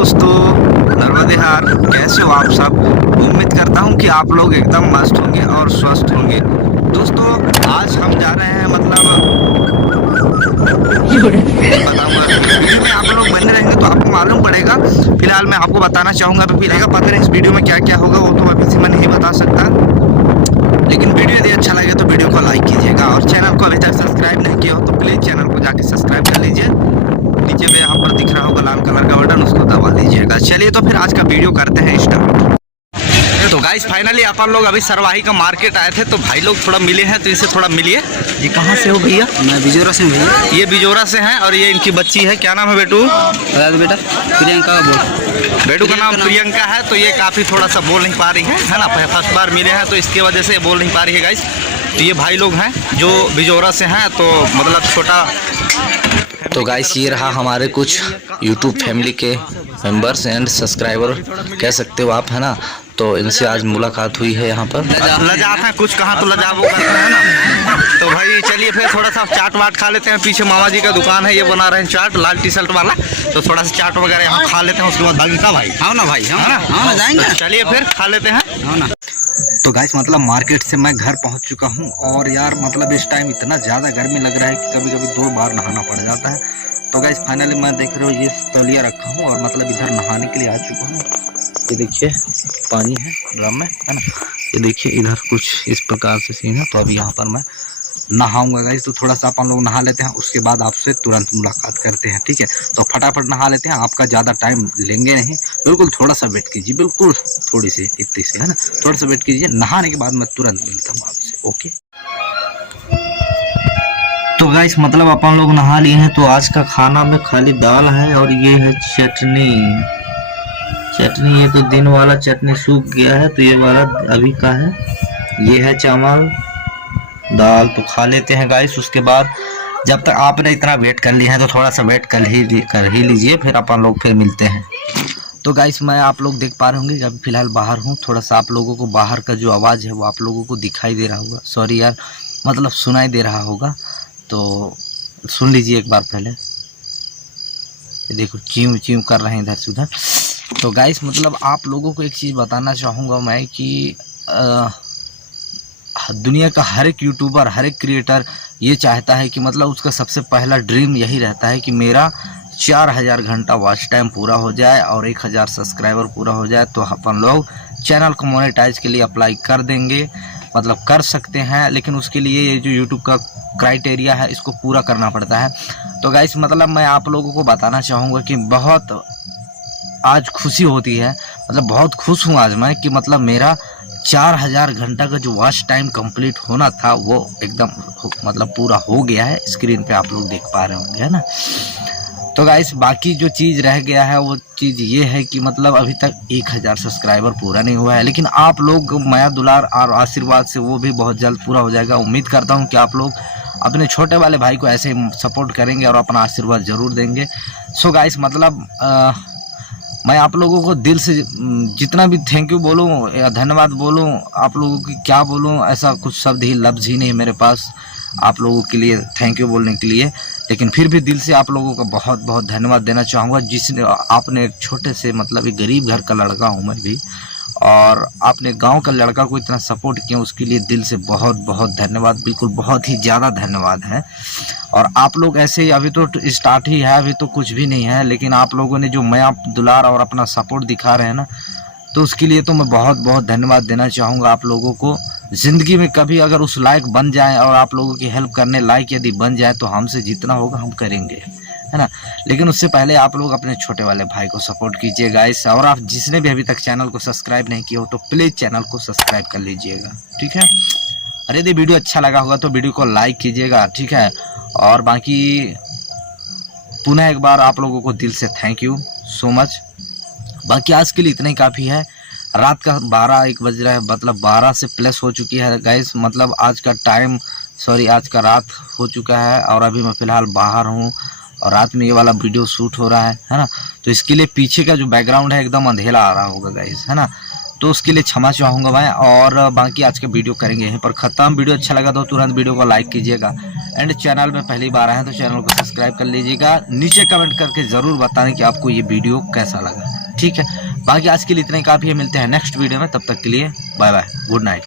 दोस्तों, नर्मदे हार। कैसे हो आप सब? उम्मीद करता हूँ कि आप लोग एकदम मस्त होंगे और स्वस्थ होंगे। दोस्तों, आज हम जा रहे हैं बताऊंगा वीडियो में, आप लोग बने रहेंगे तो आपको मालूम पड़ेगा। फिलहाल मैं आपको बताना चाहूँगा तो फिर पता नहीं इस वीडियो में क्या क्या होगा, वो तो अभी से मैं नहीं बता सकता। लेकिन वीडियो यदि अच्छा लगे तो वीडियो को लाइक कीजिएगा और चैनल को अभी तक सब्सक्राइब नहीं किया हो तो प्लीज़ चैनल को जाके सब्सक्राइब कर लीजिए। नीचे में यहाँ पर दिख रहा होगा लाल कलर का बटन, उसको दबा लीजिएगा। चलिए तो फिर आज का वीडियो करते हैं स्टार्ट। तो गाइस फाइनली अपन लोग अभी सरवाही का मार्केट आए थे, तो भाई लोग थोड़ा मिले हैं, तो इनसे थोड़ा मिलिए। ये कहाँ से हो भैया? मैं बिजोरा से हूँ भैया। ये बिजोरा से हैं और ये इनकी बच्ची है। क्या नाम है बेटू? बता दो बेटा। प्रियंका बोल। बेटू का नाम प्रियंका है। तो ये काफ़ी थोड़ा सा बोल नहीं पा रही है ना, फर्स्ट बार मिले हैं तो इसकी वजह से बोल नहीं पा रही है गाइस। तो ये भाई लोग हैं जो बिजोरा से हैं, तो मतलब छोटा। तो गाइस ये रहा हमारे कुछ यूट्यूब फैमिली के मेंबर्स एंड सब्सक्राइबर कह सकते हो आप, है ना। तो इनसे आज मुलाकात हुई है यहाँ पर। लजात हैं कुछ, कहाँ तो लजा वो करते हैं ना। तो भाई चलिए फिर थोड़ा सा चाट वाट खा लेते हैं। पीछे मामा जी का दुकान है, ये बना रहे हैं चाट, लाल टी शर्ट वाला। तो थोड़ा सा चाट वगैरह यहाँ खा लेते हैं, उसके बाद भागी का भाई। हाँ ना भाई, हाँ ना जाएंगे। तो चलिए फिर खा लेते हैं। हाँ ना। तो गाइस मतलब मार्केट से मैं घर पहुंच चुका हूं और यार मतलब इस टाइम इतना ज़्यादा गर्मी लग रहा है कि कभी कभी 2 बार नहाना पड़ जाता है। तो गाइस फाइनली मैं देख रहे हो ये तौलिया रखा हूं और मतलब इधर नहाने के लिए आ चुका हूं। ये देखिए पानी है ड्रम में, है ना। ये देखिए इधर कुछ इस प्रकार से सीन है। तो अभी यहाँ पर मैं नहाऊंगा गाइस। तो थोड़ा सा अपन लोग नहा लेते हैं, उसके बाद आपसे तुरंत मुलाकात करते हैं, ठीक है। तो फटाफट नहा लेते हैं, आपका ज़्यादा टाइम लेंगे नहीं। बिल्कुल थोड़ा सा वेट कीजिए, बिल्कुल थोड़ी सी इतनी से, है ना। थोड़ा सा वेट कीजिए, नहाने के बाद मैं तुरंत मिलता हूँ आपसे, ओके। तो गाइस मतलब अपन लोग नहा लिए हैं। तो आज का खाना में खाली दाल है और ये है चटनी। ये तो दिन वाला चटनी सूख गया है, तो ये वाला अभी का है। ये है चावल दाल, तो खा लेते हैं गाइस। उसके बाद जब तक आपने इतना वेट कर लिया है तो थोड़ा सा वेट कर ही लीजिए, फिर अपन लोग फिर मिलते हैं। तो गाइस मैं आप लोग देख पा रहे होंगे जब फिलहाल बाहर हूँ, थोड़ा सा आप लोगों को बाहर का जो आवाज़ है वो आप लोगों को दिखाई दे रहा होगा, सॉरी यार, मतलब सुनाई दे रहा होगा। तो सुन लीजिए एक बार पहले। ये देखो चीं चीं कर रहे हैं इधर से उधर। तो गाइस मतलब आप लोगों को एक चीज़ बताना चाहूँगा मैं कि दुनिया का हर एक यूट्यूबर, हर एक क्रिएटर ये चाहता है कि मतलब उसका सबसे पहला ड्रीम यही रहता है कि मेरा 4000 घंटा वॉच टाइम पूरा हो जाए और 1000 सब्सक्राइबर पूरा हो जाए, तो अपन लोग चैनल को मोनेटाइज के लिए अप्लाई कर देंगे, मतलब कर सकते हैं। लेकिन उसके लिए ये जो यूट्यूब का क्राइटेरिया है इसको पूरा करना पड़ता है। तो गाइस मतलब मैं आप लोगों को बताना चाहूँगा कि बहुत आज खुशी होती है, मतलब बहुत खुश हूँ आज मैं कि मतलब मेरा 4000 घंटा का जो वॉच टाइम कंप्लीट होना था वो एकदम मतलब पूरा हो गया है। स्क्रीन पे आप लोग देख पा रहे होंगे, है ना। तो गाइस बाकी जो चीज़ रह गया है वो चीज़ ये है कि मतलब अभी तक 1000 सब्सक्राइबर पूरा नहीं हुआ है, लेकिन आप लोग माया दुलार और आशीर्वाद से वो भी बहुत जल्द पूरा हो जाएगा। उम्मीद करता हूँ कि आप लोग अपने छोटे वाले भाई को ऐसे ही सपोर्ट करेंगे और अपना आशीर्वाद ज़रूर देंगे। सो गाइस मतलब मैं आप लोगों को दिल से जितना भी थैंक यू बोलूँ या धन्यवाद बोलूँ, आप लोगों की क्या बोलूँ, ऐसा कुछ शब्द ही लफ्ज़ ही नहीं मेरे पास आप लोगों के लिए थैंक यू बोलने के लिए। लेकिन फिर भी दिल से आप लोगों का बहुत बहुत धन्यवाद देना चाहूँगा, जिसने आपने एक छोटे से मतलब एक गरीब घर का लड़का हूँ मैं भी, और आपने गांव का लड़का को इतना सपोर्ट किया, उसके लिए दिल से बहुत बहुत धन्यवाद, बिल्कुल बहुत ही ज़्यादा धन्यवाद है। और आप लोग ऐसे ही, अभी तो स्टार्ट ही है, अभी तो कुछ भी नहीं है, लेकिन आप लोगों ने जो माया दुलार और अपना सपोर्ट दिखा रहे हैं ना, तो उसके लिए तो मैं बहुत बहुत धन्यवाद देना चाहूँगा आप लोगों को। ज़िंदगी में कभी अगर उस लायक बन जाए और आप लोगों की हेल्प करने लायक यदि बन जाए तो हमसे जितना होगा हम करेंगे, है ना। लेकिन उससे पहले आप लोग अपने छोटे वाले भाई को सपोर्ट कीजिए गाइस। और आप जिसने भी अभी तक चैनल को सब्सक्राइब नहीं किया हो तो प्लीज़ चैनल को सब्सक्राइब कर लीजिएगा, ठीक है। और यदि वीडियो अच्छा लगा होगा तो वीडियो को लाइक कीजिएगा, ठीक है। और बाकी पुनः एक बार आप लोगों को दिल से थैंक यू सो मच। बाकी आज के लिए इतना ही काफ़ी है। रात का 12-1 बज रहा है, मतलब 12 से प्लस हो चुकी है गाइस। मतलब आज का टाइम आज का रात हो चुका है और अभी मैं फ़िलहाल बाहर हूँ और रात में ये वाला वीडियो शूट हो रहा है ना। तो इसके लिए पीछे का जो बैकग्राउंड है एकदम अंधेरा आ रहा होगा गाइस, है ना। तो उसके लिए क्षमा चाहूँगा मैं। और बाकी आज का वीडियो करेंगे यहीं पर ख़त्म। वीडियो अच्छा लगा तो तुरंत वीडियो को लाइक कीजिएगा एंड चैनल में पहली बार आए हैं तो चैनल को सब्सक्राइब कर लीजिएगा। नीचे कमेंट करके ज़रूर बताएं कि आपको ये वीडियो कैसा लगा। ठीक है, बाकी आज के लिए इतना ही काफ़ी है। मिलते हैं नेक्स्ट वीडियो में, तब तक के लिए बाय बाय, गुड नाइट।